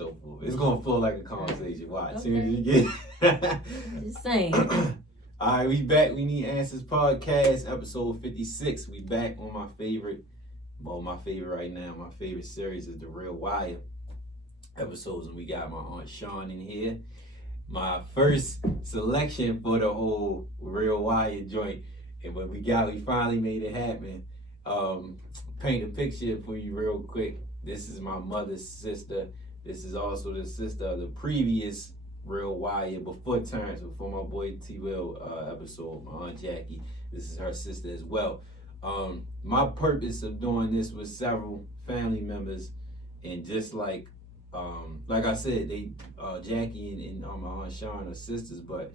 so forth. It's gonna flow like a conversation. Watch. Okay. Soon as you get. Just saying. All right, we back. We Need Answers podcast, episode 56. We back on my favorite right now. My favorite series is the Real Wire episodes, and we got my Aunt Shawn in here. My first selection for the whole Real Wire joint, and what we finally made it happen. Paint a picture for you real quick. This is my mother's sister. This is also the sister of the previous Real Wire before my boy T-Will episode, my Aunt Jackie. This is her sister as well. My purpose of doing this with several family members, and just like I said, they Jackie and my Aunt Shawn are sisters, but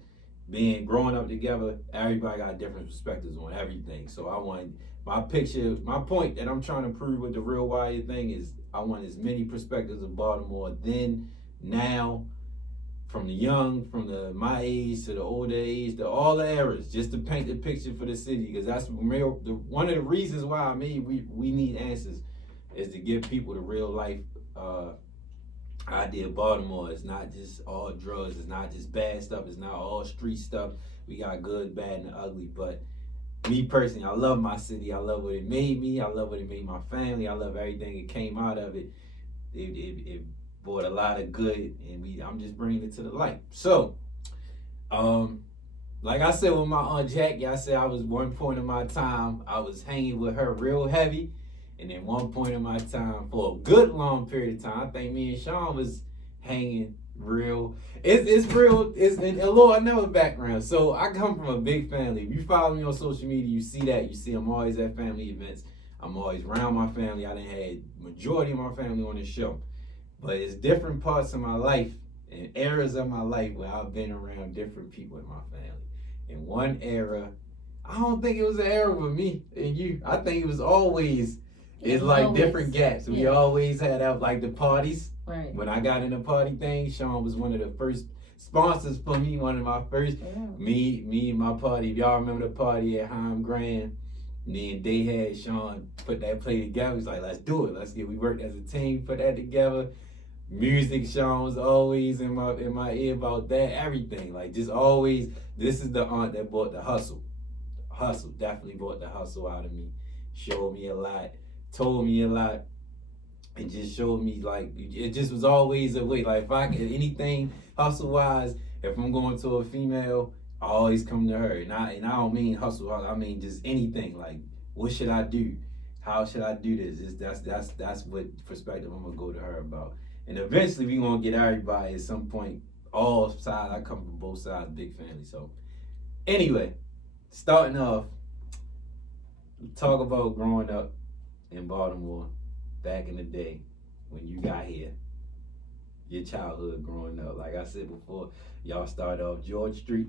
growing up together, everybody got different perspectives on everything. So I want my point that I'm trying to prove with the Real Wire thing is I want as many perspectives of Baltimore then, now, from my age to the older age, to all the eras, just to paint the picture for the city, because that's one of the reasons why we need answers is to give people the real life idea of Baltimore. It's not just all drugs, it's not just bad stuff, it's not all street stuff. We got good, bad, and ugly. But me personally, I love my city. I love what it made me. I love what it made my family. I love everything that came out of it. It brought a lot of good, and I'm just bringing it to the light. So, like I said with my Aunt Jackie, I said I was one point in my time, I was hanging with her real heavy. And then one point in my time, for a good long period of time, I think me and Shawn was hanging real. It's real. And Lord, I know the background. So I come from a big family. If you follow me on social media, you see that. You see I'm always at family events. I'm always around my family. I done had majority of my family on the show. But it's different parts of my life and eras of my life where I've been around different people in my family. In one era, I don't think it was an era with me and you. I think it was always... It's like different gaps. We always had out like the parties. Right. When I got in the party thing, Shawn was one of the first sponsors for me. One of my first. Yeah. Me and my party. If y'all remember the party at Heim Grand, then they had Shawn put that play together. He's like, let's do it. We worked as a team, put that together. Music, Shawn was always in my ear about that. Everything. Like just always. This is the aunt that brought the hustle. Hustle definitely brought the hustle out of me. Showed me a lot. Told me a lot, and just showed me like it just was always a way. Like if I could anything hustle wise, if I'm going to a female, I always come to her. And I don't mean hustle. I mean just anything. Like what should I do? How should I do this? That's what perspective I'm gonna go to her about. And eventually we gonna get everybody at some point. All sides. I come from both sides. Big family. So anyway, starting off, talk about growing up in Baltimore back in the day when you got here, your childhood growing up. Like I said before, y'all started off George Street.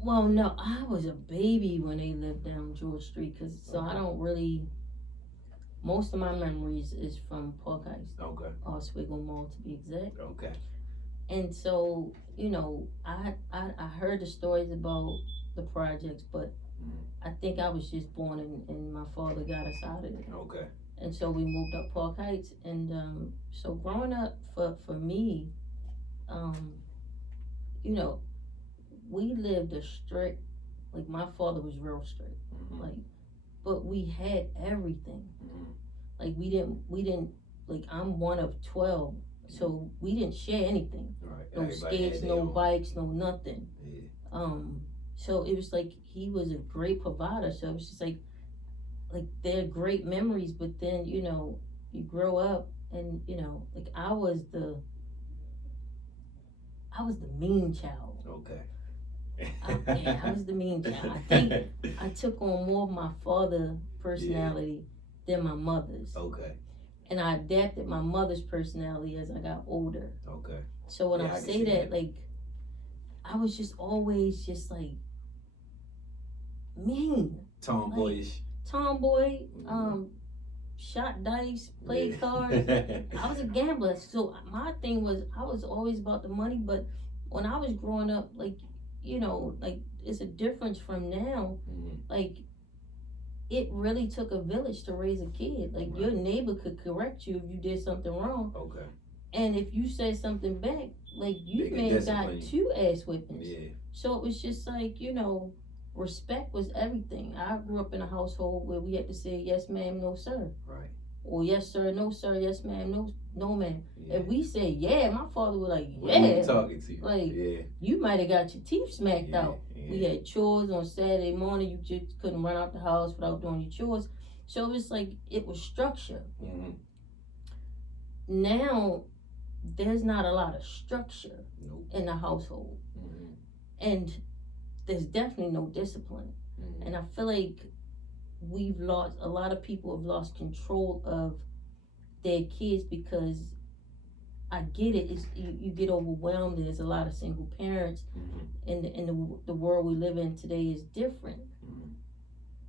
Well, no, I was a baby when they lived down George Street, I don't really, most of my memories is from Park Heights. Okay. Oswego Mall to be exact. Okay. And so, I heard the stories about the projects, but I think I was just born and my father got us out of it. Okay. And so we moved up Park Heights, and so growing up for me, we lived a strict, like my father was real strict, but we had everything. Like we didn't like I'm one of 12, so we didn't share anything. Right. No skates, no bikes, no nothing. Yeah. So it was like he was a great provider. So it was just like they're great memories. But then you grow up and like I was the mean child. Okay. I was the mean child. I think I took on more of my father's personality than my mother's. Okay. And I adapted my mother's personality as I got older. Okay. So when I say that, like, I was just always just like mean. Tomboyish. Tomboy, shot dice, played cards. I was a gambler. So my thing was I was always about the money, but when I was growing up, like, like it's a difference from now. Like it really took a village to raise a kid. Like your neighbor could correct you if you did something wrong. Okay. And if you said something back, like you They may could have got discipline 2 ass whippings. Yeah. So it was just like, respect was everything. I grew up in a household where we had to say yes ma'am, no sir. Right. Or yes sir, no sir, yes ma'am, no ma'am. Yeah. If we said yeah, my father was like, What are yeah. you talking to? Like, Yeah. you might have got your teeth smacked Yeah. out. Yeah. We had chores on Saturday morning. You just couldn't run out the house without doing your chores. So it was like, it was structure. Mm-hmm. Now, there's not a lot of structure Nope. in the household. Mm-hmm. And there's definitely no discipline. Mm-hmm. And I feel like a lot of people have lost control of their kids because I get it. You get overwhelmed. There's a lot of single parents, Mm-hmm. and the world we live in today is different. Mm-hmm.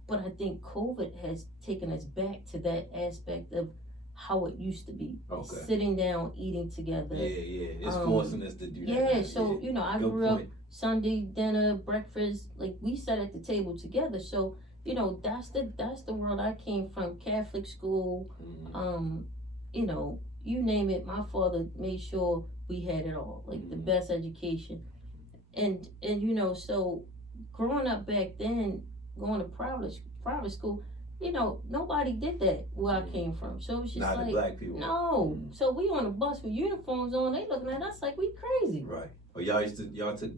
But I think COVID has taken us back to that aspect of how it used to be. Okay. Sitting down, eating together. Yeah. It's forcing us to do that. Yeah, so I Good grew up point. Sunday dinner, breakfast, like we sat at the table together. So that's the world I came from. Catholic school, Mm-hmm. You name it. My father made sure we had it all, like the best education, and so growing up back then, going to private school, nobody did that where I came from. So it was just Not like the black people. no. So we on a bus with uniforms on. They looking at us like we crazy. Right. Oh, y'all took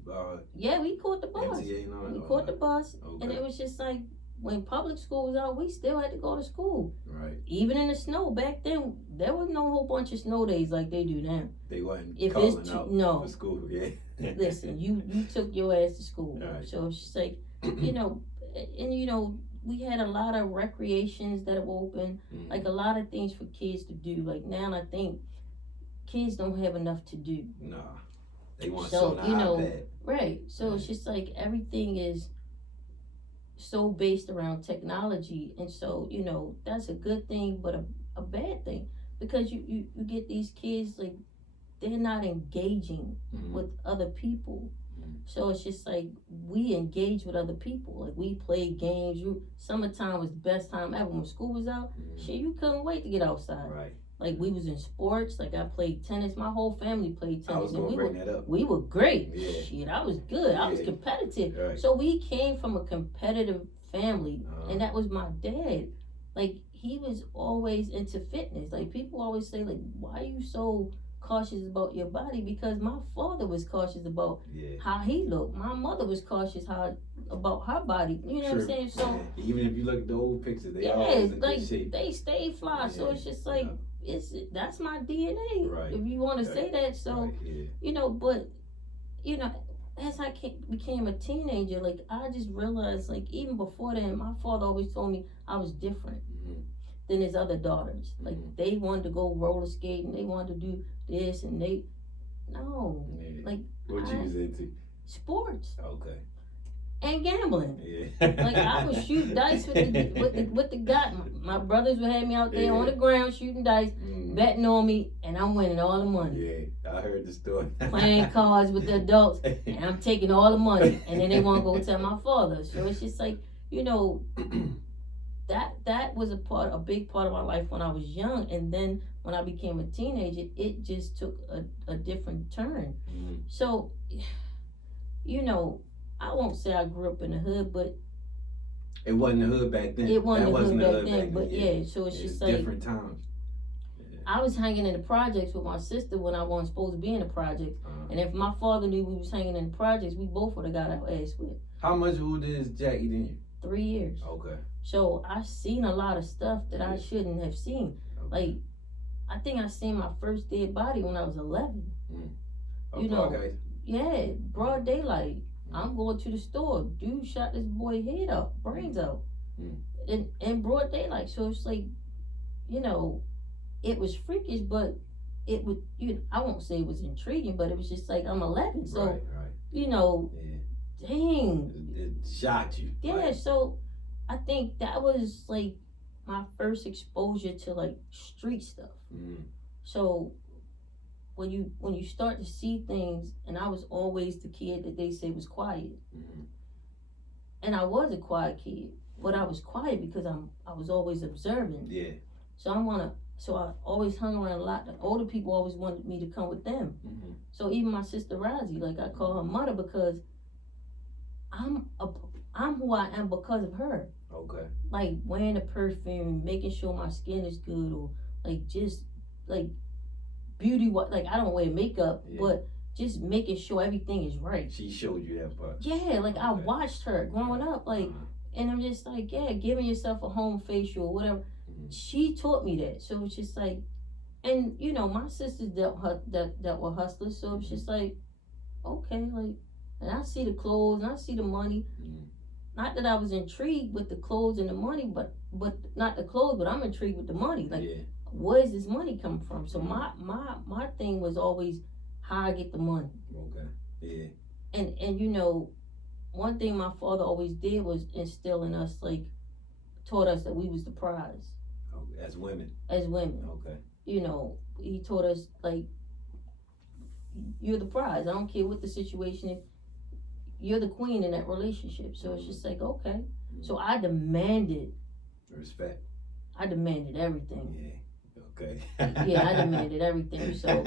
Yeah, we caught the bus. MTA and all that? We caught the bus, Okay. and it was just like when public school was out, we still had to go to school. Right. Even in the snow back then, there was no whole bunch of snow days like they do now. They wasn't If calling it's out no, for school. Yeah. listen, you took your ass to school. Right. So it's just like and we had a lot of recreations that were open, Mm-hmm. like a lot of things for kids to do. Like now, I think kids don't have enough to do. Nah. They want So, so iPad. Right. So it's just like everything is so based around technology, and so that's a good thing but a bad thing, because you get these kids, like they're not engaging Mm-hmm. with other people. Mhm. So it's just like we engage with other people, like we play games. Summertime was the best time ever. When school was out, Mhm. shit, you couldn't wait to get outside. Right. Like we was in sports. Like I played tennis. My whole family played I was tennis, and gonna bring that up. we were great. Yeah. Shit, I was good. I was Yeah. competitive. Right. So we came from a competitive family, Uh-huh. and that was my dad. Like he was always into fitness. Like people always say, like, why are you so cautious about your body? Because my father was cautious about Yeah. how he looked. My mother was cautious about her body. You know what I'm saying? So yeah. Even if you look at the old pictures, they yeah, always in like good shape. they stay fly. So Yeah. it's just like that's my DNA. Right. If you want to say that. So Right. Yeah. but as I became a teenager, like I just realized, like even before then, my father always told me I was different Mm-hmm. than his other daughters. Like Mhm. they wanted to go roller skating, they wanted to do this, and no, Yeah. like What you was into? sports Okay. and gambling. Yeah. Like I would shoot dice with the guy. My brothers would have me out there on the ground shooting dice, Mm. betting on me, and I'm winning all the money. Yeah, I heard the story. Playing cards with the adults, and I'm taking all the money, and then they want to go tell my father. So it's just like that was a big part of my life when I was young, and then when I became a teenager, it just took a different turn. Mm. So, I won't say I grew up in the hood, but It wasn't the hood back then. it wasn't That the hood wasn't back the hood then. But yeah, so it's just like different times. Yeah. I was hanging in the projects with my sister when I wasn't supposed to be in the projects. And if my father knew we was hanging in the projects, we both would have got our ass whipped. How much older is Jackie than you? 3 years. Okay. So I seen a lot of stuff that I shouldn't have seen. Okay. Like, I think I seen my first dead body when I was 11. Okay. Yeah, broad daylight. I'm going to the store. Dude shot this boy head up, brains out, in broad daylight. So it's like, it was freakish, but it would, I won't say it was intriguing, but it was just like, I'm 11. So, right. Yeah. Dang. It shocked you. Yeah, Like, so I think that was like my first exposure to like street stuff. mm, So when you start to see things, and I was always the kid that they say was quiet, and I was a quiet kid, but I was quiet because I was always observing. yeah. So I want to So I always hung around a lot. The older people always wanted me to come with them. Mm-hmm. So even my sister Rosie, like I call her mother because I'm who I am because of her. Okay. Like wearing a perfume, making sure my skin is good, or like just like beauty. What like I don't wear makeup, but just making sure everything is right. She showed you that part. Yeah, like I watched her growing up, like, and I'm just like, yeah, giving yourself a home facial or whatever. She taught me that, so it's just like, and you know, my sisters that were hustlers, so it's just like, okay, like, and I see the clothes and I see the money. Not that I was intrigued with the clothes and the money, but not the clothes, but I'm intrigued with the money. Like, where is this money coming from? So my thing was always how I get the money. Okay. Yeah. And you know, one thing my father always did was instill in us, like, taught us that we was the prize. Okay. As women. As women. Okay. You know, he taught us, like, you're the prize. I don't care what the situation is. You're the queen in that relationship. So it's just like, okay. So I demanded respect. I demanded everything. Yeah. Okay. Yeah, I demanded everything. So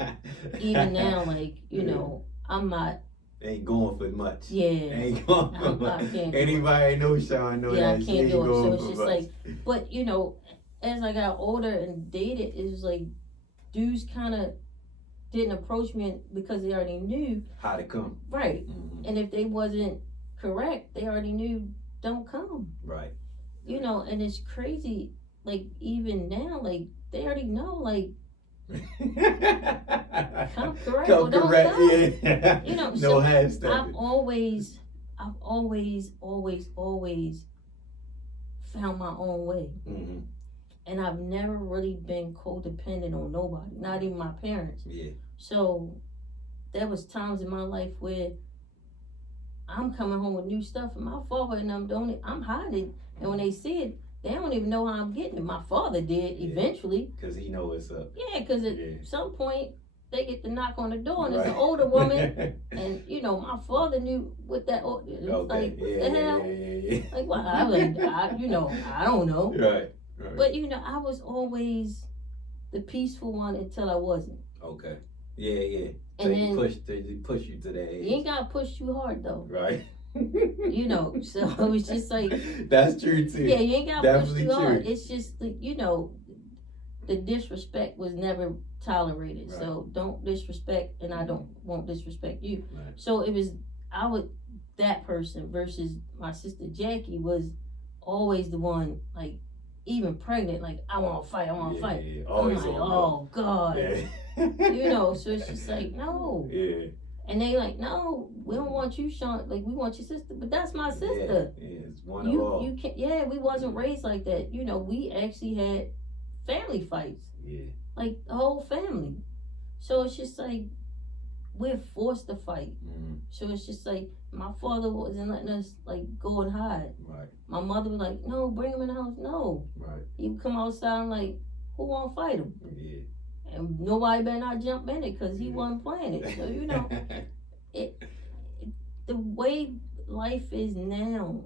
even now, like, you know, I'm not. Ain't going for much. Yeah. Ain't going for much. I can't Anybody know Shawn know yeah, that. I can't do it. So it's just much. like, but you know, as I got older and dated, it was like dudes kind of didn't approach me because they already knew how to come. Right. And if they wasn't correct, they already knew don't come. Right. You know, and it's crazy. Like even now, like they already know. Like come correct or don't correct. come. Yeah. You know, no so half stepping. I've always found my own way. And I've never really been codependent on nobody, not even my parents. Yeah. So there was times in my life where I'm coming home with new stuff, and my father and I'm hiding. And when they see it, they don't even know how I'm getting it. My father did eventually. Because he know what's up. Yeah, because at some point, they get to knock on the door, and it's an older woman. And, you know, my father knew what that, like, what the hell? Like, what? I was like, you know, I don't know. Right. But, you know, I was always the peaceful one until I wasn't. Okay. Yeah. And so then they push you to that age. You ain't gotta push too hard though. Right. You know, so it's just like that's true too. Yeah, you ain't gotta push too hard. True. It's just you know, the disrespect was never tolerated. Right. So don't disrespect, and I won't disrespect you. Right. So it was that person versus my sister Jackie was always the one, like, even pregnant, like, I want to fight, I want to fight. Yeah. I'm like, oh God. Yeah. You know, so it's just like, no. Yeah. And they like, no, we don't want you, Shawn. Like, we want your sister, but that's my sister. Yeah, it's one of all. You can't. Yeah, we wasn't raised like that. You know, we actually had family fights. Yeah. Like the whole family. So it's just like we're forced to fight. So it's just like my father wasn't letting us like go and hide. Right. My mother was like, no, bring him in the house. No. Right. He would come outside and like, who won't fight him? Yeah. And nobody better not jump in it because he wasn't playing it. So, you know, the way life is now,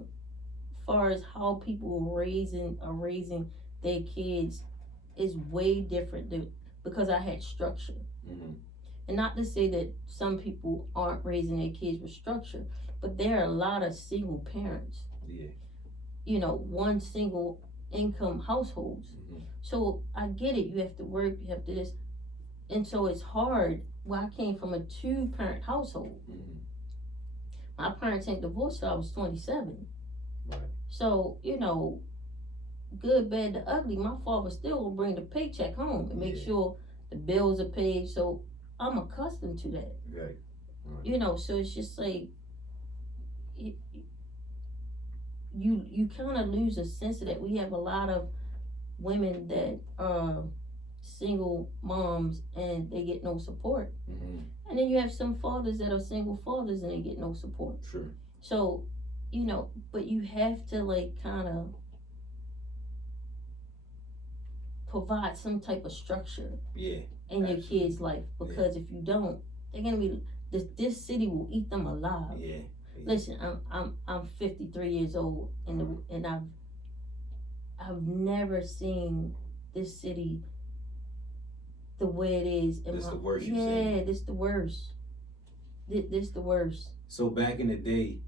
as far as how people are raising their kids, is way different because I had structure. And not to say that some people aren't raising their kids with structure, but there are a lot of single parents. Yeah. You know, one single income households. So I get it. You have to work. You have to this, and so it's hard. Well, I came from a 2-parent household. My parents ain't divorced till I was 27. Right. So you know, good, bad, the ugly. My father still will bring the paycheck home and make sure the bills are paid. So I'm accustomed to that. Right. You know, so it's just like you kind of lose a sense of that. We have a lot of women that are single moms and they get no support. And then you have some fathers that are single fathers and they get no support. Sure. So, you know, but you have to like kind of provide some type of structure in your kids' life, because if you don't, they're gonna be this city will eat them alive. Listen, I'm 53 years old and I've never seen this city the way it is. This the worst you seen. Yeah, this the worst. This the worst. So back in the day,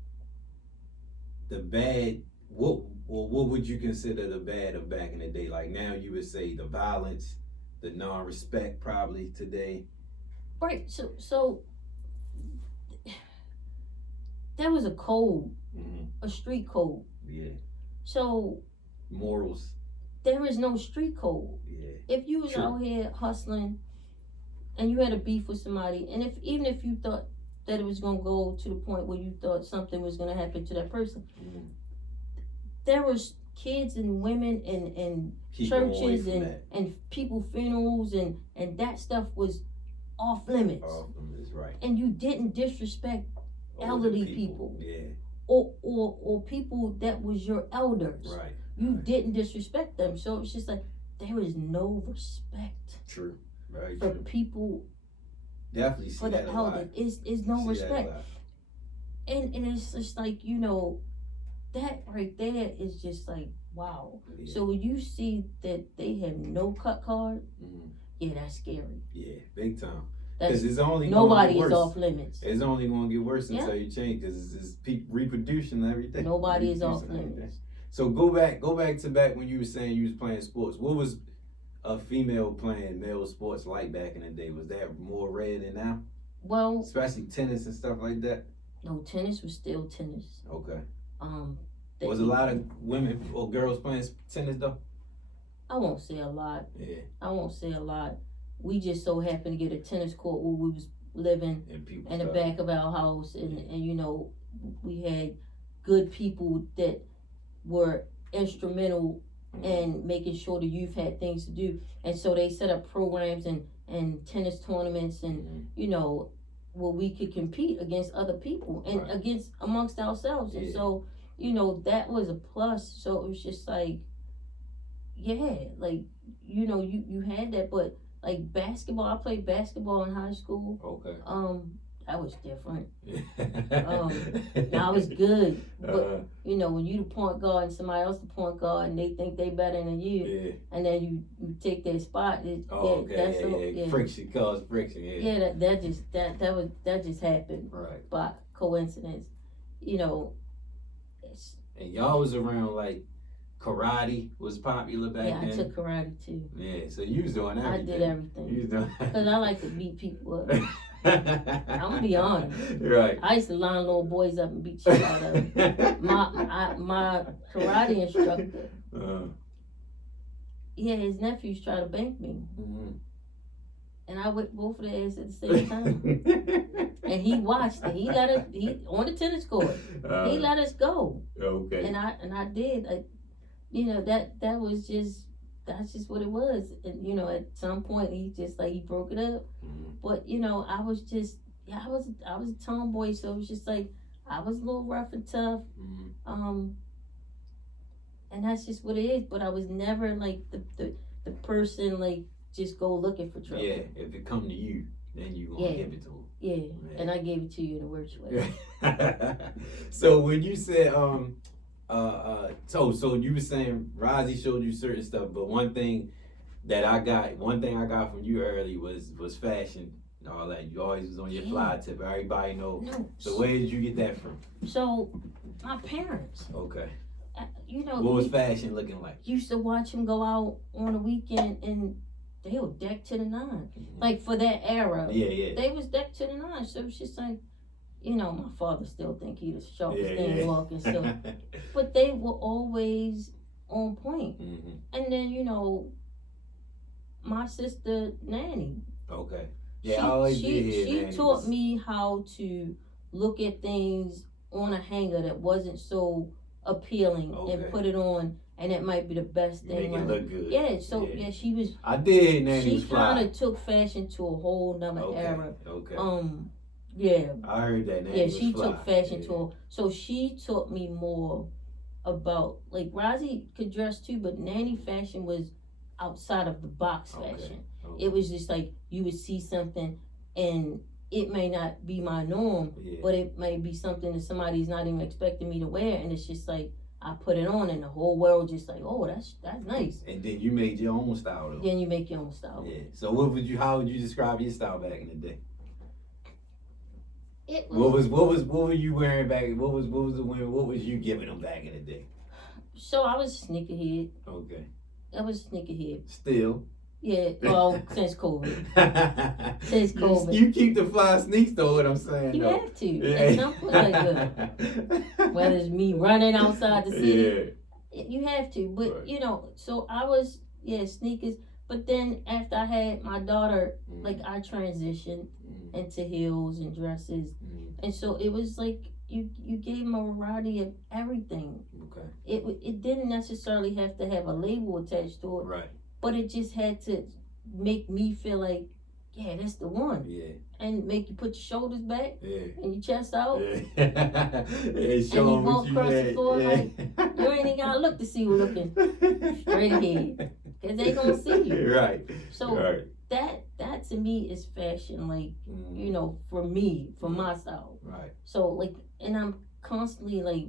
the bad, what would you consider the bad of back in the day? Like now you would say the violence, the non-respect probably today. Right. So there was a code, a street code. Yeah. So morals. There is no street code. Yeah. If you was True. out here hustling and you had a beef with somebody, and even if you thought that it was gonna go to the point where you thought something was gonna happen to that person, there was kids and women and churches and people funerals and that stuff was off limits. Off limits, right. And you didn't disrespect elderly people. Yeah. Or people that was your elders. Right. You didn't disrespect them. So it's just like there is no respect. True. Very for true. People. Definitely see for that the a lot. elder. It's no respect. And it's just like, that right there is just like, wow. Yeah. So when you see that they have no cut card, yeah, that's scary. Yeah, big time. Because it's only nobody is off limits. It's only going to get worse until you change. Because it's reproducing every day. Nobody is off limits. So go back to back when you were saying you was playing sports. What was a female playing male sports like back in the day? Was that more rare than now? Well, especially tennis and stuff like that. No, tennis was still tennis. Okay. Was a lot of women or girls playing tennis though? I won't say a lot. Yeah. I won't say a lot. We just so happened to get a tennis court where we was living in the back of our house, and we had good people that were instrumental in making sure the youth had things to do, and so they set up programs and tennis tournaments and where we could compete against other people and amongst ourselves, and so that was a plus. So it was just like, you had that, but like basketball, I played basketball in high school. Okay. That was different. I was good, but when you the point guard and somebody else the point guard and they think they better than you, and then you take their spot. Friction cause friction. Yeah, that just happened. Right. By coincidence, And y'all was around like karate was popular back then. Yeah, I took karate too. Yeah, so you was doing everything. I did everything. You was doing because I like to beat people up. I'm gonna be honest. Right. I used to line little boys up and beat shit out of them. My karate instructor. Yeah, his nephews tried to bank me. And I whipped both of their ass at the same time. And he watched it. He let us. He on the tennis court. He let us go. Okay. And I did. That was just. That's just what it was. And at some point he just like he broke it up. But I was just I was a tomboy, so it was just like I was a little rough and tough. And that's just what it is. But I was never like the person like just go looking for trouble. Yeah, if it come to you, then you gonna give it to him. Yeah, and I gave it to you in the worst way. So when you said so you were saying Rozzy showed you certain stuff, but one thing I got from you early was fashion and all that. You always was on your fly tip. Everybody know. No. So where did you get that from? So my parents. Okay. What was fashion looking like? Used to watch him go out on the weekend and they were decked to the nine. Like for that era. Yeah. They was decked to the nine. So it's just like, my father still think he the sharpest thing walking. So, but they were always on point. And then my sister Nanny. Okay. Yeah, she taught me how to look at things on a hanger that wasn't so appealing and put it on, and it might be the best thing. Make it look good. Yeah. So she was. I did. Nanny was fly. She kind of took fashion to a whole nother era. Okay. Yeah. I heard that. Nanny was she fly. took fashion to. So she taught me more about like Rozzy could dress too, but Nanny fashion was outside of the box fashion. Okay. It was just like you would see something and it may not be my norm, but it may be something that somebody's not even expecting me to wear, and it's just like I put it on, and the whole world just like, oh, that's nice. And then you made your own style though. Then you make your own style. Yeah. So how would you describe your style back in the day? It was, What were you wearing back? What was you giving them back in the day? So I was a sneakerhead. Okay. I was a sneakerhead. Still. Yeah, well, since COVID. Since COVID. You keep the fly sneaks though, what I'm saying. You though. have to. At some point, like, whether it's me running outside the city, you have to. But, right. you know, so I was, sneakers. But then after I had my daughter, like, I transitioned into heels and dresses. And so it was like, you gave them a variety of everything. Okay. It didn't necessarily have to have a label attached to it. Right. But it just had to make me feel like, yeah, that's the one. Yeah. And make you put your shoulders back. Yeah. And your chest out. Yeah. And you walk across the floor like, you ain't even gotta look to see who's looking straight ahead. Cause they gonna see you. Right. So right. that to me is fashion, like, you know, for me, for my style. Right. So like, and I'm constantly like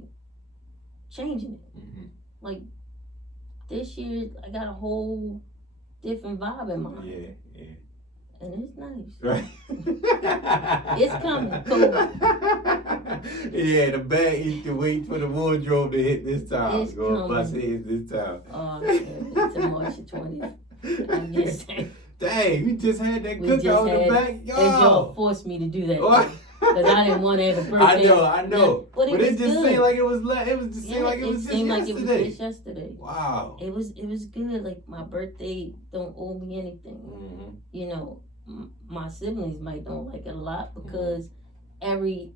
changing it. Like this year I got a whole different vibe in mind. Yeah, yeah. And it's nice. Right. It's coming, cool. Yeah, the bag you can wait for the wardrobe to hit this time. It's Go coming. bust heads this time. Oh, it's March the 20th. I'm just saying. Dang, we just had that We cookout just in the had- back. And y'all forced me to do that. What? Because I didn't want to have a birthday. I know. But it it was just good. seemed like it was seemed like it was it just seemed like yesterday. it was just yesterday. Wow. It was good. Like my birthday don't owe me anything. Mm-hmm. You know, my siblings might don't like it a lot because every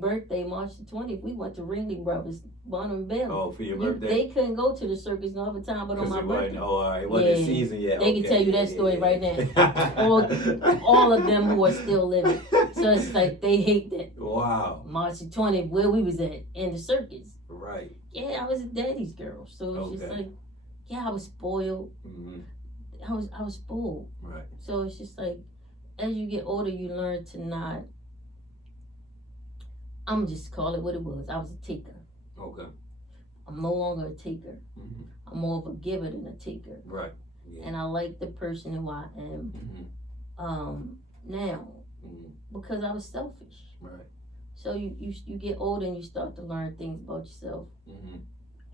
birthday, March the 20th, we went to Ringling Brothers, Bonham Bill. Oh, for your birthday? They couldn't go to the circus no other time but on my birthday. It wasn't season yet. They can tell you that story right now. all of them who are still living. So it's like they hate that. Wow. March the 20th, where we was at in the circus. Right. Yeah, I was a daddy's girl. So it was just like, yeah, I was spoiled. Mm-hmm. I was spoiled. Right. So it's just like, as you get older, you learn to not. I'm just call it what it was. I was a taker. Okay. I'm no longer a taker. Mm-hmm. I'm more of a giver than a taker. Right. Yeah. And I like the person who I am now because I was selfish. Right. So you get older and you start to learn things about yourself,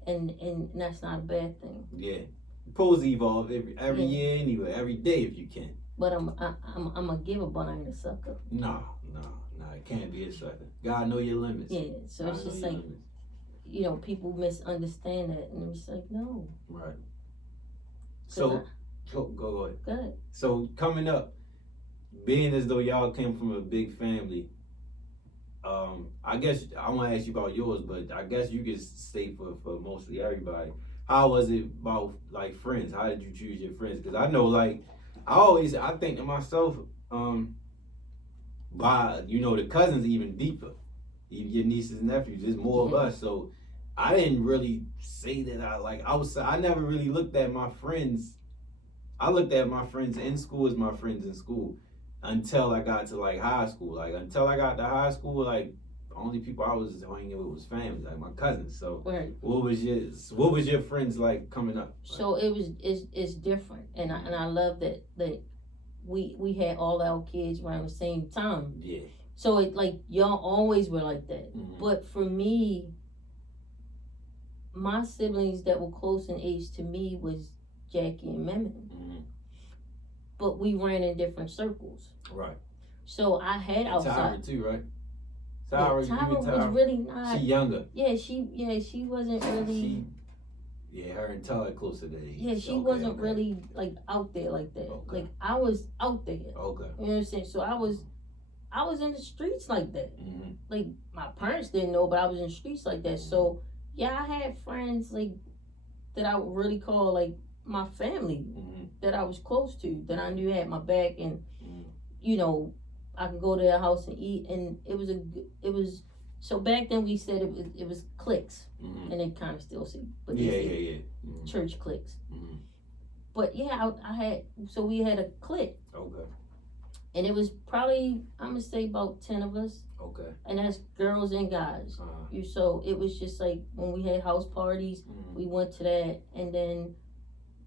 and that's not a bad thing. Yeah. Supposed to evolve every year anyway, every day if you can. But I'm a giver, but I ain't a sucker. No, it can't be a sucker. God know your limits. Yeah, so it's just like, you know, people misunderstand that, and it's like, no. Right. So, go ahead. Go ahead. So coming up, being as though y'all came from a big family, I guess I want to ask you about yours, but I guess you could say for mostly everybody. How was it about like friends? How did you choose your friends? Because I know, like, I think to myself, by the cousins even deeper, even your nieces and nephews. There's more of us, so I didn't really say that I never really looked at my friends. I looked at my friends in school as my friends in school until I got to like high school. Like until I got to high school, like the only people I was hanging with was family, like my cousins. So right. What was your friends like coming up? So it's different, and I love that we had all our kids around the same time. Yeah. So it like y'all always were like that, but for me, my siblings that were close in age to me was Jackie and Memon. But we ran in different circles. Right. So I had outside. Tyra too, right? Tyra was really not. She younger. Yeah, she wasn't really. Her and Tyra closer to age. Yeah, she wasn't really like out there like that. Okay. Like I was out there. Okay. You know what I'm saying? So I was in the streets like that. Like my parents didn't know, but I was in the streets like that. So yeah, I had friends like that I would really call like my family that I was close to, that I knew had my back, and I could go to their house and eat, and it was so back then we said it was cliques, and they kind of still see, but church cliques. But yeah, we had a clique. Okay. And it was probably, I'm gonna say about 10 of us. Okay. And that's girls and guys. So it was just like when we had house parties, we went to that, and then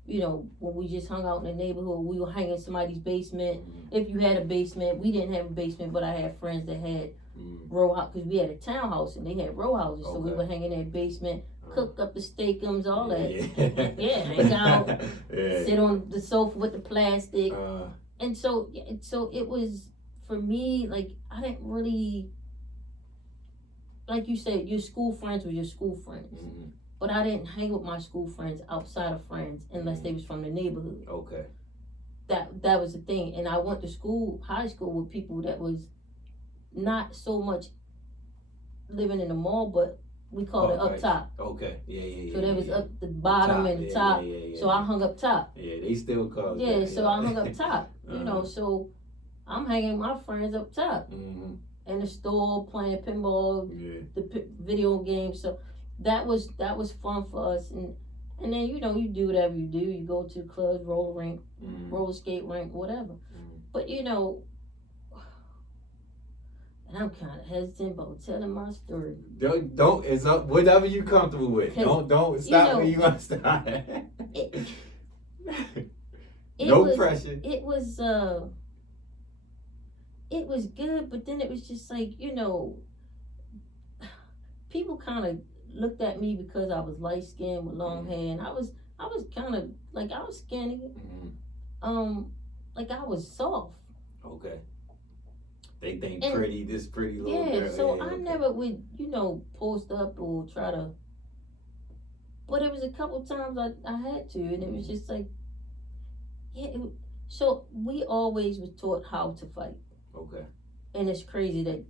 when we just hung out in the neighborhood, we would hang in somebody's basement. If you had a basement, we didn't have a basement, but I had friends that had row house, because we had a townhouse and they had row houses, so we would hang in their basement, cook up the steakums, all that. Hang out, sit on the sofa with the plastic, and so it was, for me, like, I didn't really, like you said, your school friends were your school friends. But I didn't hang with my school friends outside of friends unless they was from the neighborhood. Okay. That was the thing. And I went to high school with people that was not so much living in the mall, but we called it up top. Okay. Yeah. So there was up the bottom and the top. So I hung up top. Yeah, they still call it that. Yeah, so I hung up top. So I'm hanging with my friends up top. In the store, playing pinball, the video games. So that was fun for us, and then you do whatever you do. You go to clubs, roller rink, roller skate rink, whatever. But and I'm kind of hesitant about telling my story. Don't. It's up. Whatever you comfortable with. Don't stop when you want to stop. No pressure. It was good, but then it was just like people kind of looked at me because I was light skinned with long hair, and I was kind of like, I was skinny, like I was soft. Okay. They think pretty, this pretty little girl. Yeah, so I never would post up or try to. But it was a couple times I had to, and it was just like, so we always was taught how to fight. Okay. And it's crazy that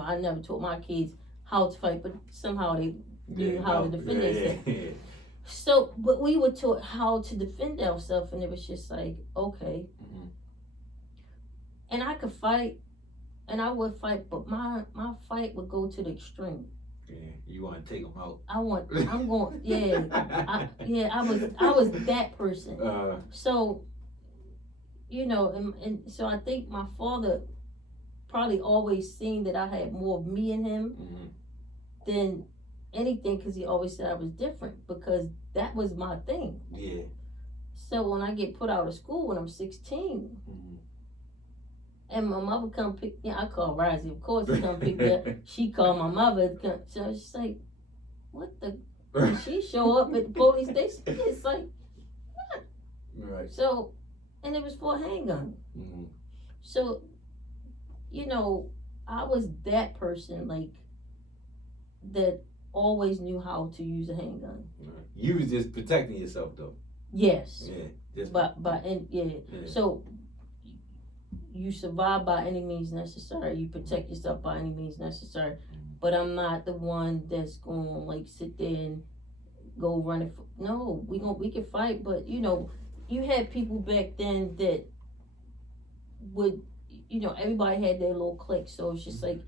I never taught my kids how to fight, but somehow they knew how to defend themselves. So, but we were taught how to defend ourselves, and it was just like, okay. And I could fight, and I would fight, but my fight would go to the extreme. Yeah, you want to take them out. I was that person. So, and so I think my father probably always seen that I had more of me in him than anything, because he always said I was different, because that was my thing. Yeah. So when I get put out of school when I'm 16, and my mother come pick me, I call Rising, of course, to come pick me up. She called my mother to come, so she's like, what the? And she show up at the police station. It's like, what? Right. So, and it was for a handgun. So, I was that person, like, that always knew how to use a handgun. You was just protecting yourself, though. Yes. Yeah. So you survive by any means necessary. You protect yourself by any means necessary. But I'm not the one that's going to like sit there and go running. No, we can fight, but you had people back then that would, everybody had their little clique. So it's just like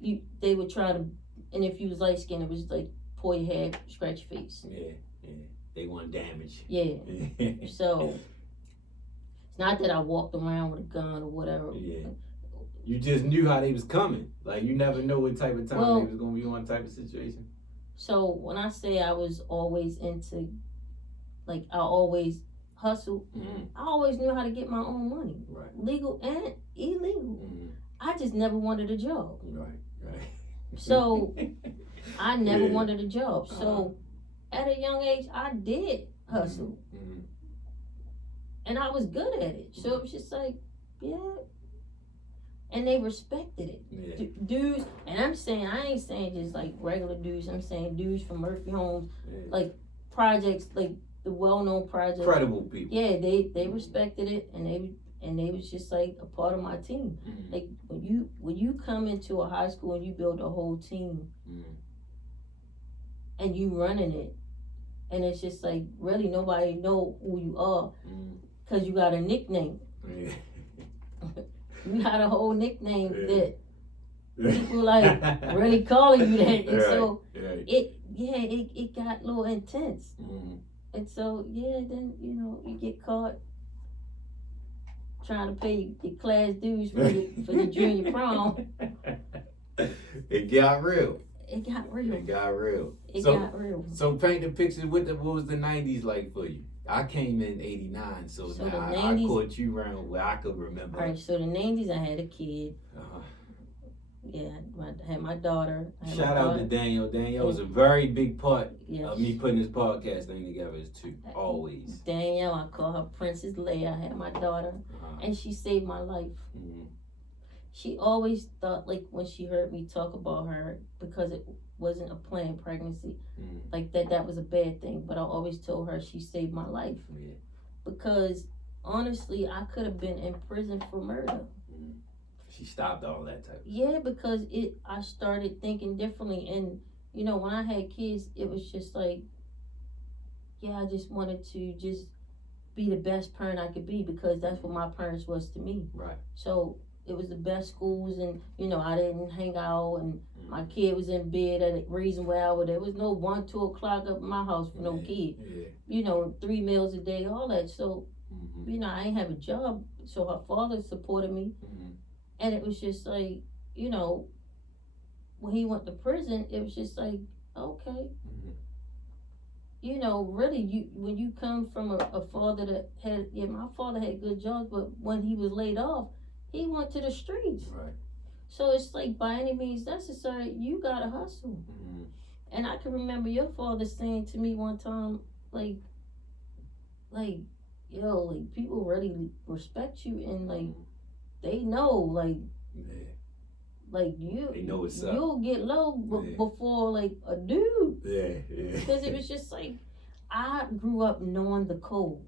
they would try to, and if you was light skinned, it was like pull your hair, scratch your face. Yeah. They want damage. Yeah. So it's not that I walked around with a gun or whatever. Yeah. You just knew how they was coming. Like, you never know what type of time they was gonna be on, type of situation. So when I say I was always into, like, I always hustled, I always knew how to get my own money. Right. Legal and illegal. I just never wanted a job. Right. So I never wanted a job. So at a young age, I did hustle. And I was good at it. So it was just like, and they respected it. Yeah. Dudes, and I ain't saying just like regular dudes, I'm saying dudes from Murphy Homes, like projects, like the well-known projects. Credible people. Yeah, they respected it, and they was just like a part of my team. Like when you come into a high school and you build a whole team, and you running it, and it's just like really nobody know who you are, because you got a nickname. You had a whole nickname that people like really calling you that, and so it got a little intense, and so then you get caught trying to pay your class dues for the junior prom, It got real. It got real. It got real. It got real. So paint the picture. What was the '90s like for you? I came in '89, so now I caught you around where I could remember. All right, so the '90s, I had a kid. Yeah, I had my daughter. Shout out to Daniel. Daniel was a very big part of me putting this podcast thing together too. Always. Danielle, I call her Princess Leia. I had my daughter, and she saved my life. Mm-hmm. She always thought, like, when she heard me talk about her, because it wasn't a planned pregnancy, like that was a bad thing. But I always told her she saved my life. Yeah. Because, honestly, I could have been in prison for murder. She stopped all that type of stuff. Yeah, because I started thinking differently. And, you know, when I had kids, it was just like, yeah, I just wanted to just be the best parent I could be, because that's what my parents was to me. Right. So it was the best schools, and, you know, I didn't hang out, and my kid was in bed at a reasonable hour. There was no 1, 2 o'clock up in my house for no kid. Yeah. You know, 3 meals a day, all that. So, you know, I ain't have a job, so her father supported me. And it was just like, you know, when he went to prison, it was just like, okay. You know, really, when you come from a father that had, my father had good jobs, but when he was laid off, he went to the streets. Right. So it's like, by any means necessary, you gotta hustle. And I can remember your father saying to me one time, like, yo, like, people really respect you, and like, they know, like, like they know what's up. You'll get low before, like, a dude. Because it was just like, I grew up knowing the code.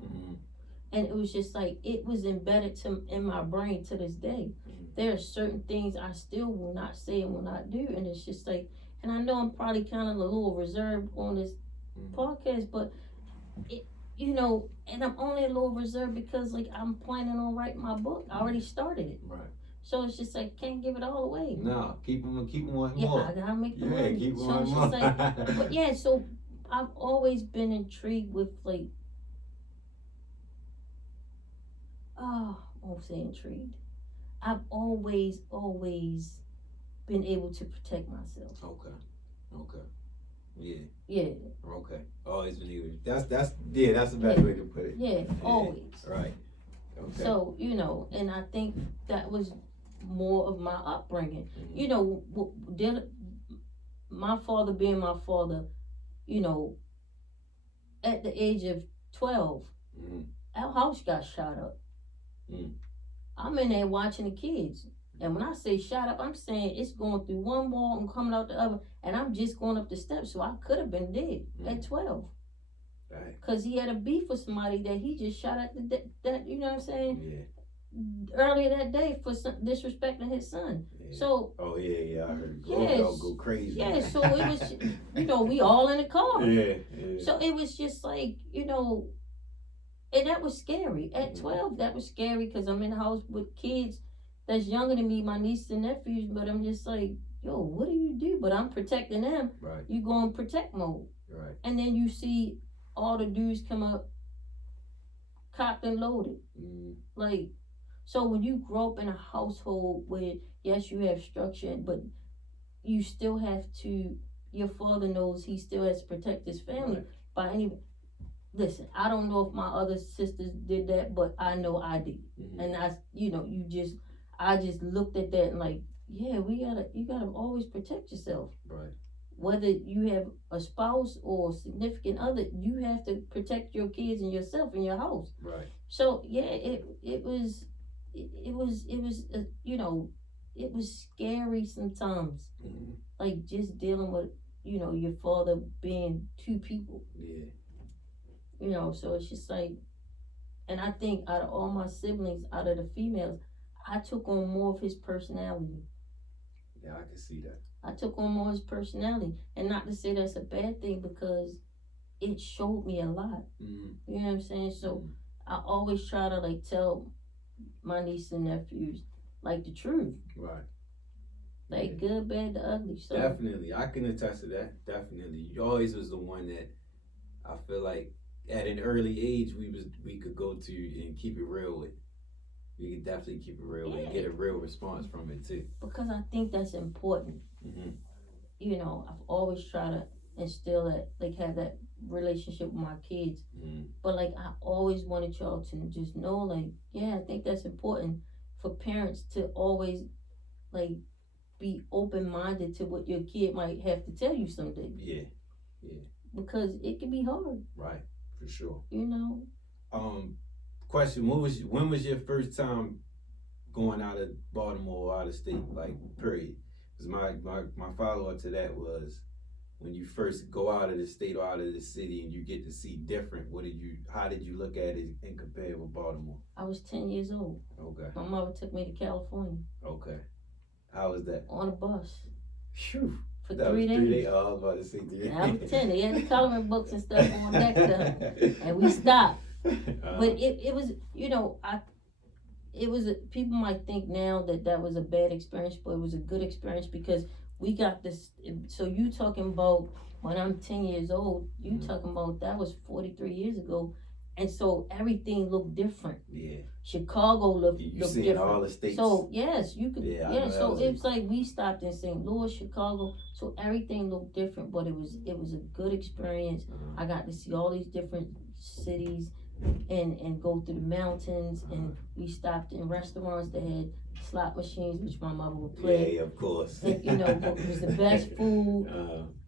And it was just like, it was embedded in my brain to this day. There are certain things I still will not say and will not do. And it's just like, and I know I'm probably kind of a little reserved on this podcast, but you know, and I'm only a little reserved because, like, I'm planning on writing my book. I already started it. Right. So it's just like, can't give it all away. No, keep them more. Yeah, I gotta make the money. Yeah, keep so it's more. Like, but yeah, so I've always been intrigued with, like, I won't say intrigued. I've always been able to protect myself. Okay. Yeah. Yeah. Okay. Always been able. That's the best way to put it. Yeah, always. Right. Okay. So, you know, and I think that was more of my upbringing. You know, my father being my father, you know, at the age of 12, our house got shot up. I'm in there watching the kids. And when I say shot up, I'm saying it's going through one wall and coming out the other, and I'm just going up the steps, so I could have been dead at 12. Right. Because he had a beef with somebody that he just shot at that, you know what I'm saying? Yeah. Earlier that day for disrespecting his son. Yeah. So. Oh, yeah, I heard y'all go crazy. Yeah, so it was, you know, we all in the car. Yeah. So it was just like, you know, and that was scary. At 12, that was scary, because I'm in the house with kids that's younger than me, my nieces and nephews, but I'm just like, yo, what do you do? But I'm protecting them. Right. You go in protect mode. Right. And then you see all the dudes come up cocked and loaded. Like, so when you grow up in a household where, yes, you have structure, but you still have to, your father knows he still has to protect his family by any. Listen, I don't know if my other sisters did that, but I know I did. And I just looked at that and like, yeah, you gotta always protect yourself. Right. Whether you have a spouse or significant other, you have to protect your kids and yourself in your house. Right. So yeah, it was you know, it was scary sometimes. Like, just dealing with, you know, your father being two people. Yeah. You know, so it's just like, and I think out of all my siblings, out of the females, I took on more of his personality. Yeah, I can see that. I took on more of his personality. And not to say that's a bad thing, because it showed me a lot. You know what I'm saying? So I always try to, like, tell my nieces and nephews, like, the truth. Right. Like, good, bad, the ugly. So definitely. I can attest to that. Definitely. You always was the one that I feel like at an early age we could go to and keep it real with. You can definitely keep it real Yeah. and get a real response from it too. Because I think that's important. Mm-hmm. You know, I've always tried to instill that, like, have that relationship with my kids. Mm-hmm. But like, I always wanted y'all to just know, like, yeah, I think that's important for parents to always like be open minded to what your kid might have to tell you someday. Yeah, yeah. Because it can be hard. Right, for sure. You know. Question: when was your first time going out of Baltimore or out of state? Like, period. Because my follow up to that was when you first go out of the state or out of the city and you get to see different. How did you look at it and compare with Baltimore? I was 10 years old. Okay. My mother took me to California. Okay. How was that? On a bus. Phew. For that 3 days. 3 days. Oh, I was about to say 3 days. I was 10. They had the coloring books and stuff on deck time. And we stopped. But it was, you know, people might think now that was a bad experience, but it was a good experience because we got this. So you talking about when I'm 10 years old, you talking about that was 43 years ago. And so everything looked different. Yeah. Chicago looked different. All the states. So yes, you could. Yeah. So it's like we stopped in St. Louis, Chicago. So everything looked different, but it was a good experience. I got to see all these different cities, and go through the mountains. And we stopped in restaurants that had slot machines, which my mother would play. Yeah, of course. And, you know, it was the best food.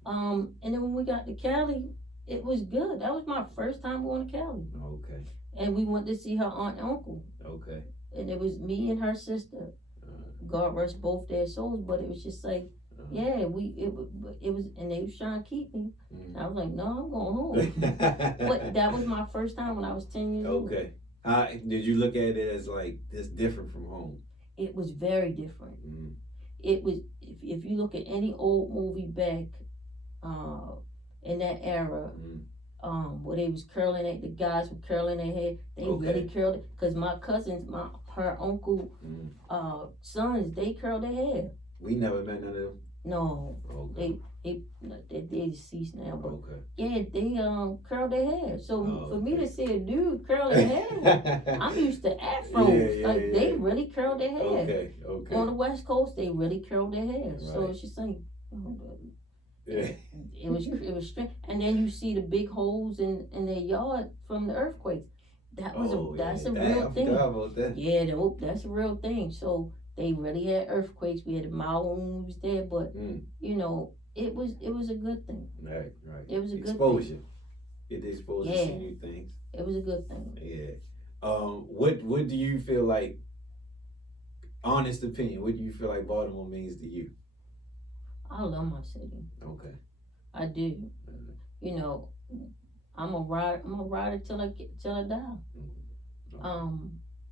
And then when we got to Cali, it was good. That was my first time going to Cali. Okay. And we went to see her aunt and uncle. Okay. And it was me and her sister. God rest both their souls, but it was just like, yeah, it was, and they was trying to keep me. I was like, no, I'm going home. But that was my first time when I was 10 years old. Okay. Did you look at it as like it's different from home? It was very different. It was, if you look at any old movie back in that era, where they was curling the guys were curling their hair, they really curled it. Cause my cousins, her uncle, sons, they curled their hair. We never met none of them. No, okay. they deceased now, but okay. Yeah, they curled their hair. So for me to see a dude curl their hair, I'm used to afros. They really curled their hair. Okay. On the West Coast, they really curled their hair. Right. So it's just like, it was strange. And then you see the big holes in their yard from the earthquakes. That's a real thing. I forgot about that. Yeah, that's a real thing. So they really had earthquakes. We had a Maui was there, but you know, it was a good thing. Right. It was a good exposure. thing. It exposed to see new things. It was a good thing. Yeah. What do you feel like? Honest opinion. What do you feel like Baltimore means to you? I love my city. Okay. I do. You know, I'm a rider till I die.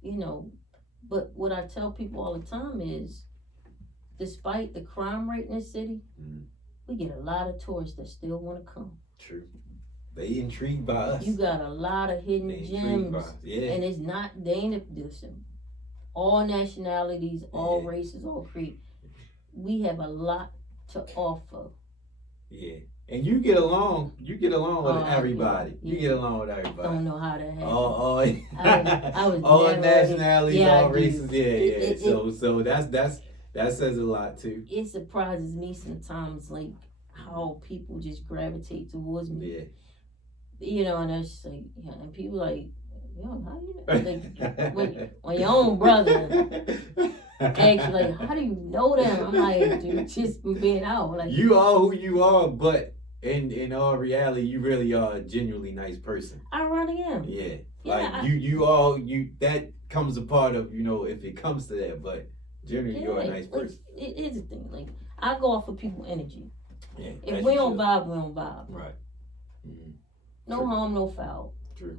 You know, but what I tell people all the time is, despite the crime rate in this city, we get a lot of tourists that still want to come. True. They intrigued by us. You got a lot of hidden gems, and it's not. They ain't listen. All nationalities, all races, all creed. We have a lot to offer. Yeah. And you get along with everybody. Yeah. You get along with everybody. Don't know how that happened. I was all nationalities, all races. Yeah. So that says a lot too. It surprises me sometimes, like how people just gravitate towards me. Yeah. You know, and it's like, and people like, yo, how you know? Like when your own brother asks you, like, how do you know them? I'm like, dude, just from being out. Like, you are who you are, but in all reality, you really are a genuinely nice person. I really am. Yeah. Like you that comes a part of, you know, if it comes to that, but generally you're a nice person. It is a thing. Like, I go off of people's energy. Yeah. If we don't vibe, we don't vibe. Right. No harm, no foul. True.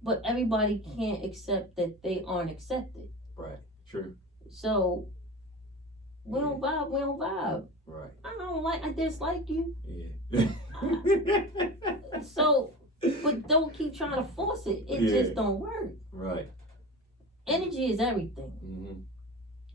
But everybody can't accept that they aren't accepted. Right. True. So we don't vibe, we don't vibe. Right. I dislike you. Yeah. So, but don't keep trying to force it. It just don't work. Right. Energy is everything.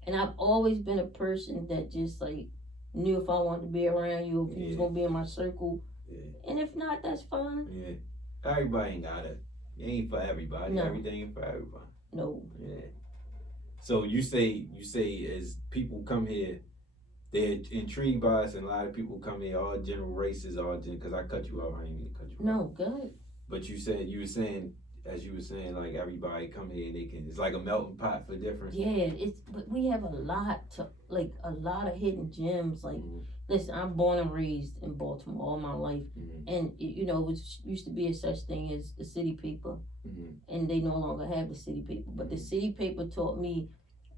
And I've always been a person that just like knew if I wanted to be around you, if you was gonna be in my circle. Yeah. And if not, that's fine. Yeah. Everybody ain't got it. It ain't for everybody. No. Everything ain't for everybody. No. Yeah. So you say as people come here, they're intrigued by us, and a lot of people come here, all general races, because I cut you off. I didn't mean to cut you off. No, good. But you were saying, as you were saying, like everybody come here and they can. It's like a melting pot for different. Yeah, but we have a lot of hidden gems. Like, Mm-hmm. listen, I'm born and raised in Baltimore all my life, Mm-hmm. and it was used to be a such thing as the city paper, Mm-hmm. and they no longer have the city paper. But the city paper taught me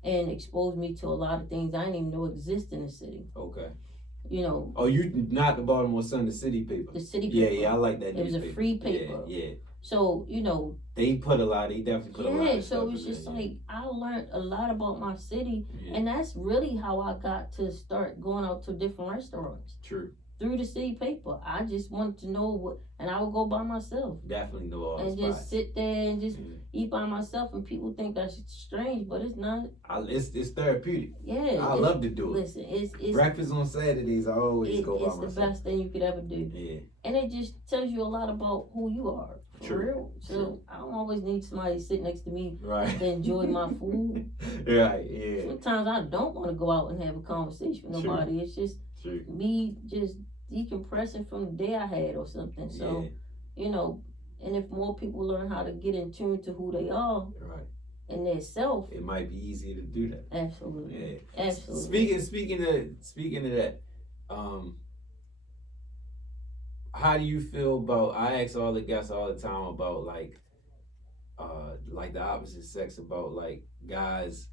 and exposed me to a lot of things I didn't even know exist in the city. Okay. Oh, you not the Baltimore Sun, the city paper. The city paper. Yeah, I like that. It was a free paper. Yeah. So they put a lot. They definitely put a lot. Yeah, so it's just like I learned a lot about my city, and that's really how I got to start going out to different restaurants. True. Through the city paper, I just wanted to know what, and I would go by myself. Definitely know all and the just spots. sit there and just eat by myself, and people think that's strange, but it's not. It's therapeutic. Yeah, I love to do it. Listen, it's breakfast on Saturdays. I always go by myself. It's the best thing you could ever do. Yeah, and it just tells you a lot about who you are. For True. real. So True. I don't always need somebody to sit next to me right. to enjoy my food. Right. Yeah. Sometimes I don't want to go out and have a conversation with nobody. True. It's just True. me just decompressing from the day I had or something. So, and if more people learn how to get in tune to who they are right. and their self, it might be easier to do that. Absolutely. Yeah. Absolutely. Speaking of that, how do you feel about? I ask all the guests all the time about like the opposite sex, about like guys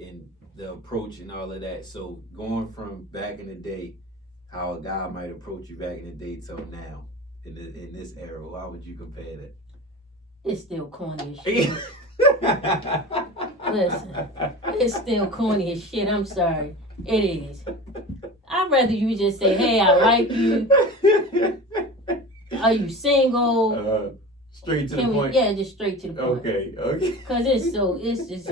and the approach and all of that. So going from back in the day, how a guy might approach you back in the day till now in this era, how would you compare that? It's still corny as shit. Listen, it's still corny as shit. I'm sorry. It is. I'd rather you just say, hey, I like you. Are you single? Straight to the point. Yeah, just straight to the point. Okay. Because it's just,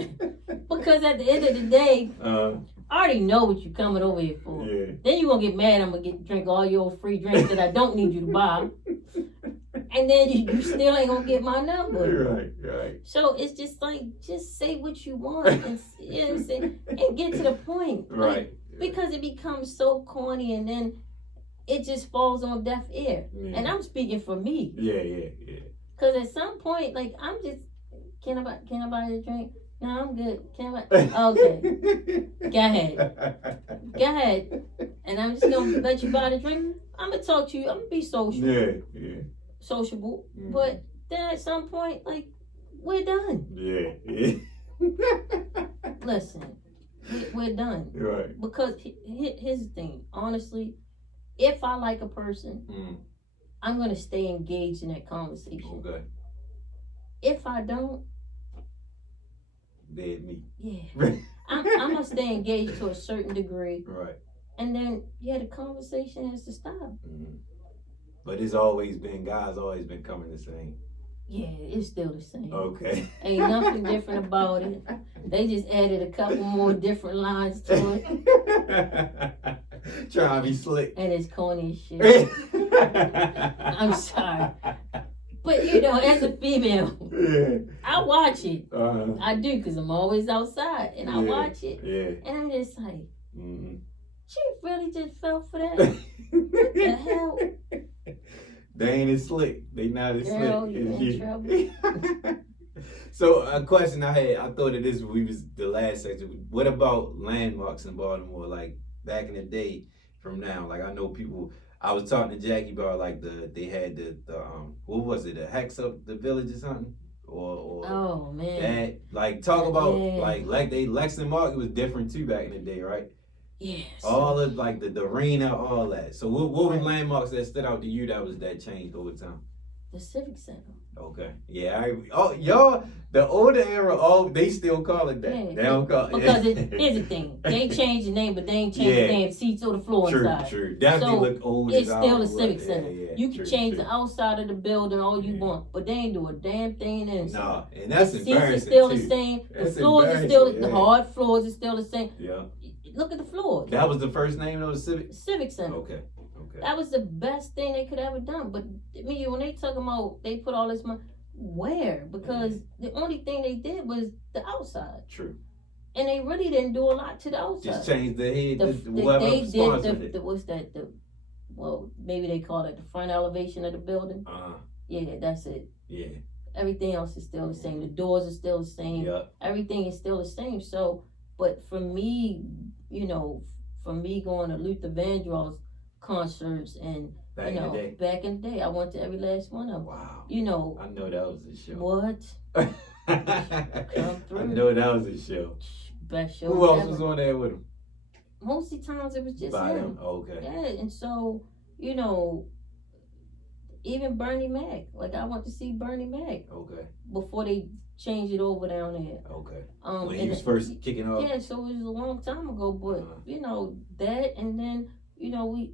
because at the end of the day, I already know what you're coming over here for. Yeah. Then you're going to get mad I'm going to drink all your free drinks that I don't need you to buy. And then you still ain't going to get my number. Right. So it's just like, just say what you want and, you know what I'm saying, and get to the point. Right. Like, because it becomes so corny and then it just falls on deaf ear. Yeah. And I'm speaking for me. Yeah. Because at some point, like, I'm just, can I buy you a drink? No, I'm good. Can I buy? Okay. Go ahead. And I'm just going to let you buy the drink. I'm going to talk to you. I'm going to be social. Yeah. Sociable. Mm-hmm. But then at some point, like, we're done. Yeah. Listen, we're done. Right. Because here's the thing. Honestly, if I like a person, I'm going to stay engaged in that conversation. Okay. If I don't, dead meat. Yeah. I'm going to stay engaged to a certain degree. Right. And then, the conversation has to stop. Mm-hmm. But it's always been, guys always been coming the same. Yeah, it's still the same. Okay. Ain't nothing different about it. They just added a couple more different lines to it. Trying to be slick. And it's corny as shit. I'm sorry. But, as a female, I watch it. I do, because I'm always outside. And I watch it. Yeah. And I'm just like, she really just fell for that? What the hell? They ain't as slick. They not as Girl, slick you as in you. trouble. So a question I had, I thought of this when we was the last section. What about landmarks in Baltimore, like back in the day from now? Like I know people. I was talking to Jackie about like they had the what was it, the Hex Up the Village or something, or oh man, that like talk about like Lexington Market was different too back in the day, right? Yes. All of like the arena, all that. So what were landmarks that stood out to you that changed over time? The Civic Center. Okay. Yeah. Y'all, the older era, they still call it that. Yeah. They don't call it. Because here's the thing. They changed the name, but they ain't changed the damn seats or the floor inside. True. Definitely look old. It's still the Civic Center. Yeah, you can change the outside of the building all you want, but they ain't do a damn thing inside. Nah, and that's the embarrassing seats are still too. the same. That's The floors are still the embarrassing, hard floors are still the same. Yeah. Look at the floors. That was the first name of the Civic Center. Okay. That was the best thing they could ever done. But when they talking about they put all this money, where? Because the only thing they did was the outside. True. and they really didn't do a lot to the outside. Just change the head. They did what's that? Well, maybe they call it the front elevation of the building. Yeah, that's it. Yeah. Everything else is still the same. The doors are still the same. Yep. Everything is still the same. So, but for me, going to Luther Vandross concerts and back in the day. Back in the day, I went to every last one of them. Wow. I know that was a show. What? Come through. I know that was a show. Best show. Who else was on there with him? Most of the times it was just By him. Them. Oh, okay. Yeah, and so even Bernie Mac. Like I went to see Bernie Mac. Okay. Before they changed it over down there. Okay. When he was first kicking off. Yeah, so it was a long time ago, but that, and then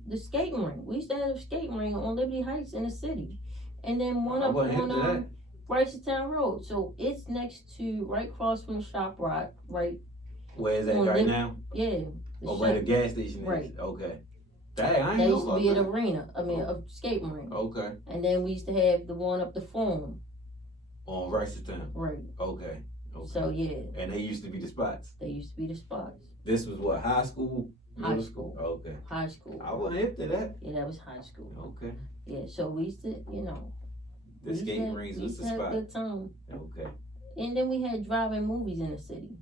the skating ring. We used to have a skating ring on Liberty Heights in the city, and then one up on Ricerstown Road. So it's next to right across from the Shop Rock, right. Where is that right now? Yeah. Where the gas station is. Right. Okay. Dang, I ain't that know used to be an arena. I mean, a skating ring. Okay. And then we used to have the one up the Forum. On Ricerstown. Right. Okay. So yeah. And they used to be the spots. They used to be the spots. This was what, high school? High school. Okay. High school. I wasn't hip to that. Yeah, that was high school. Okay. Yeah, so we used to, the skating rings was the spot. We had a good time. Okay. And then we had drive-in movies in the city.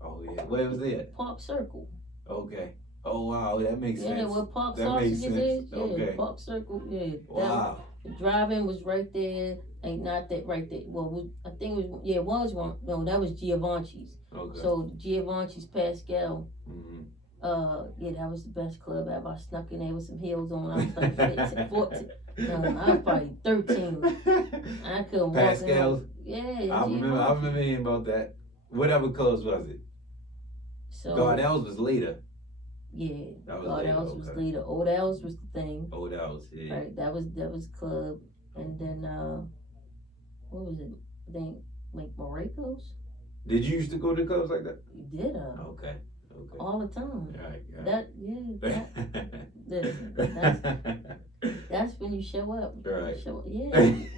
Oh yeah, where was it? Park Circle. Okay. Oh wow, that makes sense. Yeah, where Park that Sausages is. Yeah, okay. Park Circle. Yeah. Wow. The drive-in was right there. Ain't not that right there. Well, I think it was. Yeah, it was one. No, that was Giovanni's. Okay. So Giovanni's Pascal. Mm-hmm. Yeah, that was the best club ever. I snuck in there with some heels on. I was like 15, 14. No, I was probably 13. I couldn't walk in. Pascal's. Yeah. I remember hearing about that. Whatever clubs was it? So Gardell's was later. Yeah, Gardell's was later. Odell's was the thing. Odell's, yeah. Right, that was club, and then what was it? I think like Morocco's. Did you used to go to clubs like that? You did. Okay. All the time. Right. That's when you show up. Right.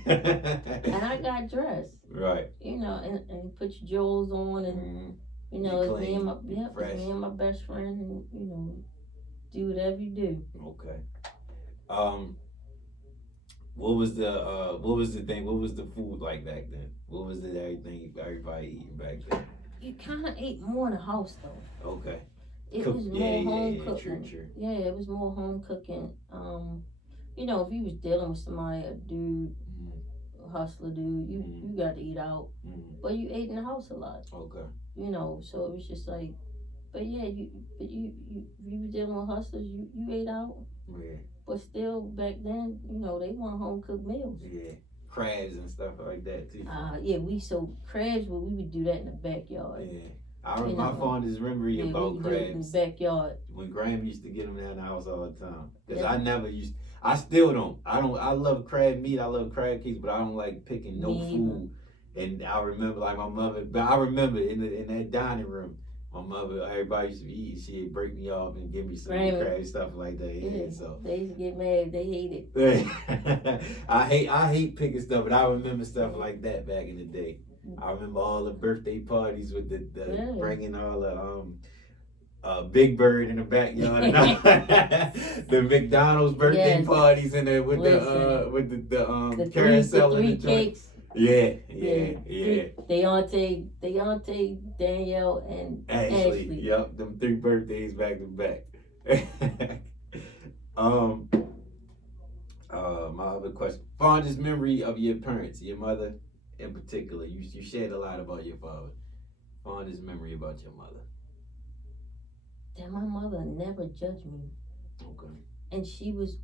And I got dressed. Right. And put your jewels on, and it's me and my best friend, and do whatever you do. Okay. What was the thing? What was the food like back then? What was it? Everybody eating back then? You kind of ate more in the house though. Okay. It was more home cooking. True. Yeah, it was more home cooking. If you was dealing with somebody, a dude, a hustler dude, you got to eat out. But you ate in the house a lot. Okay. So it was just like, but yeah, you were dealing with hustlers, you ate out. Yeah. But still, back then, they want home cooked meals. Yeah. Crabs and stuff like that too. Yeah, crabs, we would do that in the backyard. Yeah. I remember my fondest memory about crabs. In the backyard. When Graham used to get them down the house all the time. Because I still don't. I love crab meat, I love crab cakes, but I don't like picking no food. And I remember like my mother, but I remember in that dining room, my mother, everybody used to eat, she'd break me off and give me some crab stuff like that. Yeah, so they used to get mad, they hate it. I hate picking stuff, but I remember stuff like that back in the day. I remember all the birthday parties with the bringing all the Big Bird in the backyard, the McDonald's birthday parties and with the carousel the in the joint. Cakes. Yeah. Deontay, Danielle, and Ashley. Yep, them 3 birthdays back to back. My other question: fondest memory of your parents, your mother in particular. You shared a lot about your father. Fondest memory about your mother. That my mother never judged me. Okay. And she was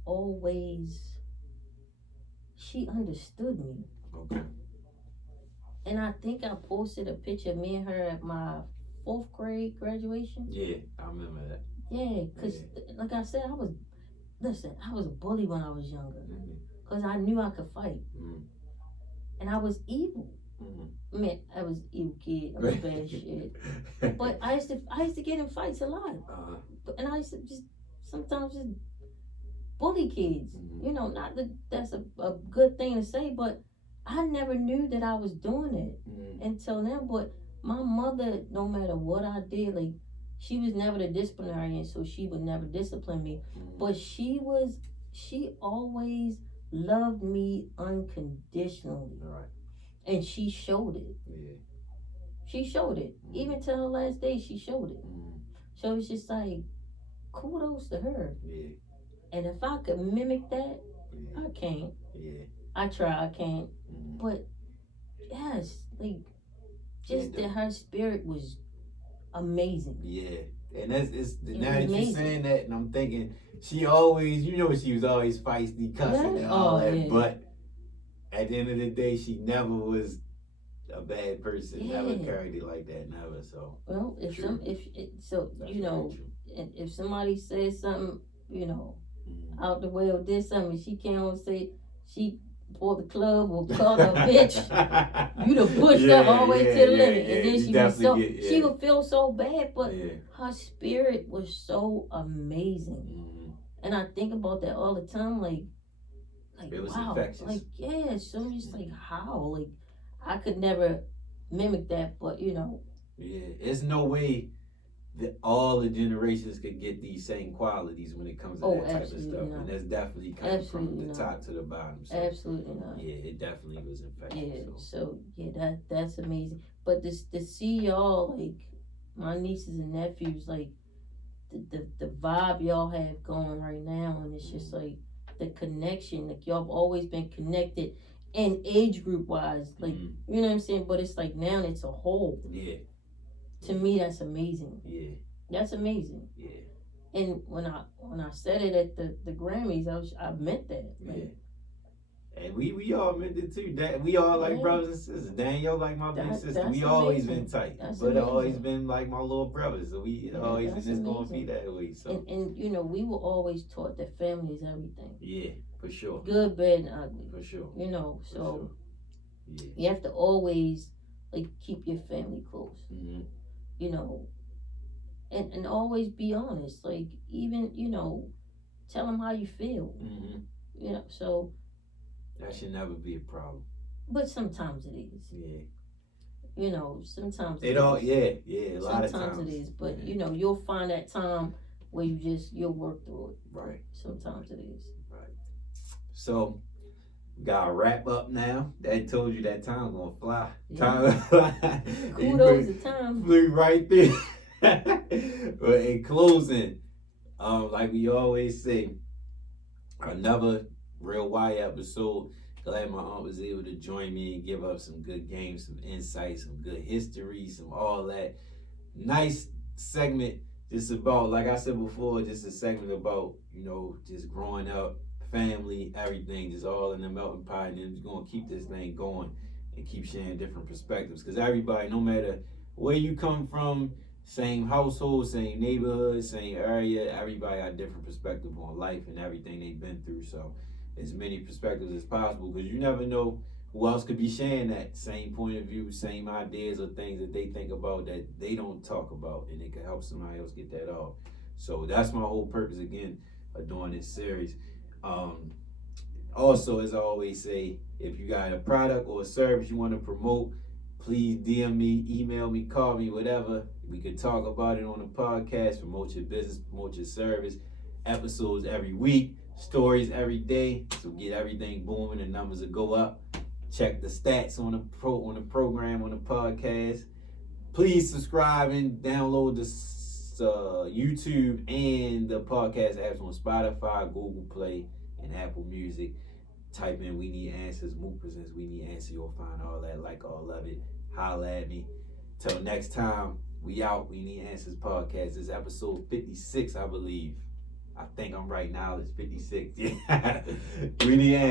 she understood me. Okay. And I think I posted a picture of me and her at my 4th grade graduation. Yeah, I remember that. Yeah, because like I said, I was a bully when I was younger. Because I knew I could fight. And I was evil. I mean, I was an evil kid. I was bad shit. But I used to get in fights a lot. And I used to sometimes just bully kids. Not that that's a good thing to say, but I never knew that I was doing it until now. But my mother, no matter what I did, like, she was never the disciplinarian, so she would never discipline me. But she always loved me unconditionally. Right. And she showed it. Yeah. She showed it. Even till her last day, she showed it. So it's just like, kudos to her. Yeah. And if I could mimic that, I can't. Yeah. I try, I can't. But yes, like, just that her spirit was amazing. Yeah. And now that you're saying that, and I'm thinking, she always, she was always feisty, cussing and all that. Yeah. But at the end of the day, she never was a bad person. Never carried it like that. Never. So. Well, if somebody says something, out the way or did something, she can't say she for the club or call her a bitch. You done pushed her all the way to the limit, and then she would feel so bad. But her spirit was so amazing, and I think about that all the time. Like it was wow, infectious. like so I'm just like how, like I could never mimic that, but Yeah, it's no way that all the generations could get these same qualities when it comes to that type of stuff. Not. And that's definitely kind of from the top to the bottom. So, absolutely not. Yeah, it definitely was infectious. Yeah, so that's amazing. But to see y'all, like my nieces and nephews, like the vibe y'all have going right now, and it's just like the connection, like y'all have always been connected and age group wise, like you know what I'm saying? But it's like now it's a whole. Yeah. To me, that's amazing. Yeah. That's amazing. Yeah. And when I said it at the Grammys, I meant that. Like, yeah. And we all meant it too. That we all like brothers and sisters. Daniel like my big sister. We always been tight. But it always been like my little brothers. So we always just gonna be that way. So and we were always taught that family is everything. Yeah, for sure. Good, bad, and ugly. For sure. So sure. Yeah. You have to always like keep your family close. And always be honest. Like even tell them how you feel. So that should never be a problem. But sometimes it is. Yeah. Sometimes it all. Yeah. A lot of times. Sometimes it is, but you'll find that time where you'll work through it. Right. Sometimes it is. Right. So. We gotta wrap up now. That told you that time's gonna fly. Yeah. Time fly. Kudos to time. Flew right there. But in closing, like we always say, another Real Wire episode. Glad my aunt was able to join me and give up some good games, some insights, some good history, some all that. Nice segment. Just about, like I said before, just a segment about, just growing up. Family, everything, just all in the melting pot, and we're gonna keep this thing going and keep sharing different perspectives. Because everybody, no matter where you come from, same household, same neighborhood, same area, everybody got different perspective on life and everything they've been through. So, as many perspectives as possible, because you never know who else could be sharing that same point of view, same ideas or things that they think about that they don't talk about, and it could help somebody else get that off. So that's my whole purpose again of doing this series. Also, as I always say, if you got a product or a service you want to promote, please DM me, email me, call me, whatever. We could talk about it on the podcast, promote your business, promote your service. Episodes every week, stories every day. So get everything booming, the numbers will go up. Check the stats on the program, on the podcast. Please subscribe and download the YouTube and the podcast apps on Spotify, Google Play, and Apple Music. Type in We Need Answers, Mook presents We Need Answers. You'll find all that, like all of it. Holla at me. Till next time, we out. We Need Answers podcast. This is episode 56, I believe. I think I'm right now. It's 56. Yeah. We Need Answers.